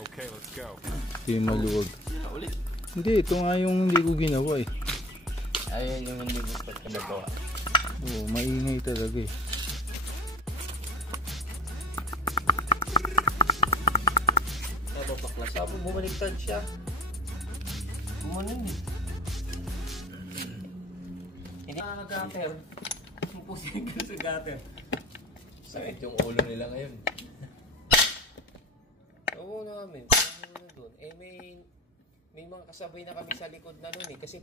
Okay, let's go. Hindi maluwag. Ulit. Hindi, ito nga yung hindi ko ginawa eh. Ayun yung hindi gusto ko magawa. Oo, maingay talaga eh. Bakla. Sabi bumaliktad siya. Gumanin. Hindi na nag-gutter. Pupusin ka sa gutter. Sakit yung ulo nila ngayon. Oo namin. May mga kasabay na kami sa likod na nun eh. Kasi